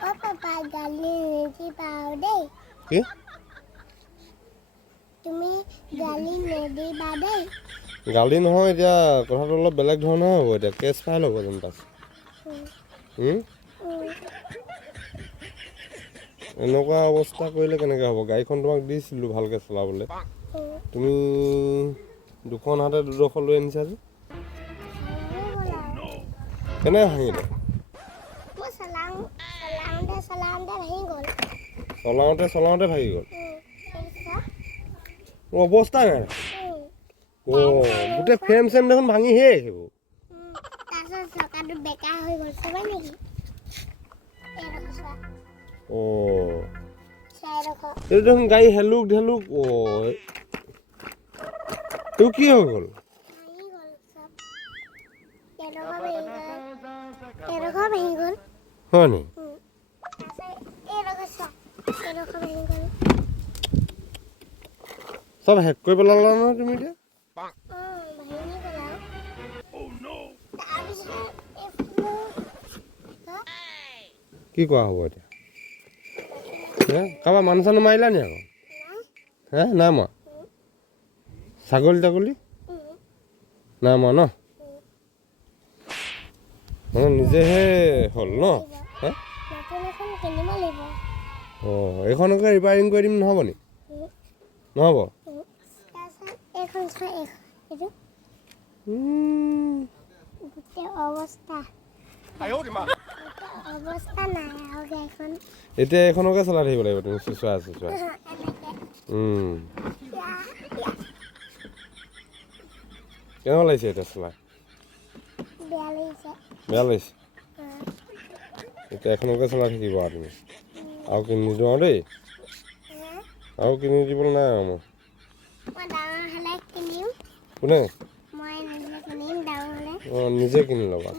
অ papa গালি নিদিবাও দেই কি তুমি গালি নিদিবা দেই গালি নহয় এতিয়া কথাটো অলপ বেলেগ ধৰণৰ হ'ব এতিয়া কেছ ফাইল হ'ব যেন পাছ এনেকুৱা অৱস্থা কৰিলে কেনেকৈ হ'ব গাড়ীখন তোমাক দিছিলোঁ ভালকৈ চলাবলৈ তুমি দুখন হাতে দুডোখৰ লৈ আনিছা যে কেনেকৈ ভাঙিলে চলাওঁতে ভাঙি গ'ল অৱস্থা নাই গোটেই ফ্ৰেম চেম দেখোন ভাঙি শেষ সেইবোৰ চকাটো বেকা হৈ গ'ল চাবা নেকি এইটো দেখোন গাড়ী হেলুক ঢেলুক তোৰ কি হৈ গ'ল হয় নি চব হেক কৰি পেলালা নহয় তুমি এতিয়া কি কোৱা হ'ব এতিয়া কাৰোবাৰ মানুহ চানুহ মাৰিলা নি আকৌ হে নাই মৰা ছাগলী তাগলী নাই মৰা ন মানে নিজেহে হ'ল ন এইখনকে ৰিপেয়াৰিং কৰি দিম নহ'ব নি নহ'ব এতিয়া এইখনকে চলাই থাকিব লাগিব তুমি চুচুৱাই কেনেকুৱা লাগিছে এতিয়া চলাই বেয়া লাগিছে এতিয়া এখনকে চলাই থাকিব আৰু তুমি আৰু কিনি নিদিওঁ আৰু দেই আৰু কিনি দিবলৈ নাই আৰু মই কোনে অঁ নিজে কিনি ল'বা